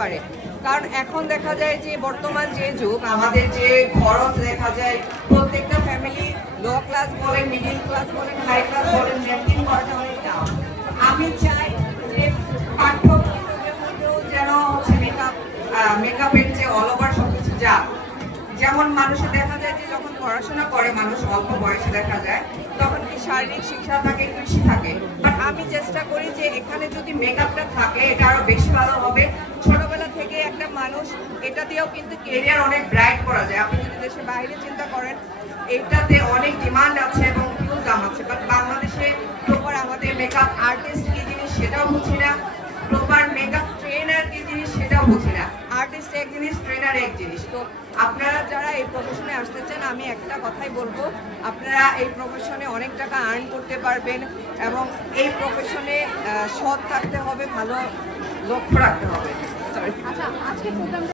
পারে। কারণ এখন দেখা যায় যে বর্তমান যে যুগ, আমাদের যে খরচ দেখা যায় প্রত্যেকটা ফ্যামিলি, লো ক্লাস বলেন, মিডিল ক্লাস বলেন, হাই ক্লাস বলেন, মেনটেন করাটা অনেক ডাউন। আমি চাই যে পাঠ্যপুস্তকের মধ্যেও যেন হচ্ছে মেকআপের যে অল ওভার সবকিছু যাক। যেমন মানুষের দেখা যায় যে যখন পড়াশোনা করে মানুষ অল্প বয়সে দেখা যায় তখন কি শারীরিক শিক্ষা থাকে, কৃষি থাকে, বাট আমি চেষ্টা করি যে এখানে যদি মেকআপটা থাকে এটা আরো বেশি ভালো হবে। ছোটবেলা থেকে একটা মানুষ এটা দিয়েও কিন্তু কেরিয়ার অনেক ব্রাইট করা যায়। আপনি যদি দেশের বাইরে চিন্তা করেন এটাতে অনেক ডিমান্ড আছে এবং হিউজ দাম আছে, বাট বাংলাদেশে প্রপার আমাদের মেকআপ আর্টিস্ট কি জিনিস সেটাও বুঝি না, প্রপার মেকআপ ট্রেনার কি জিনিস সেটাও বুঝি না। আর্টিস্ট এক জিনিস, ট্রেনার এক জিনিস। তো আপনারা যারা এই প্রফেশনে আসতে চান আমি একটা কথাই বলবো, আপনারা এই প্রফেশনে অনেক টাকা আর্ন করতে পারবেন এবং এই প্রফেশনে সৎ থাকতে হবে, ভালো লক্ষ্য রাখতে হবে।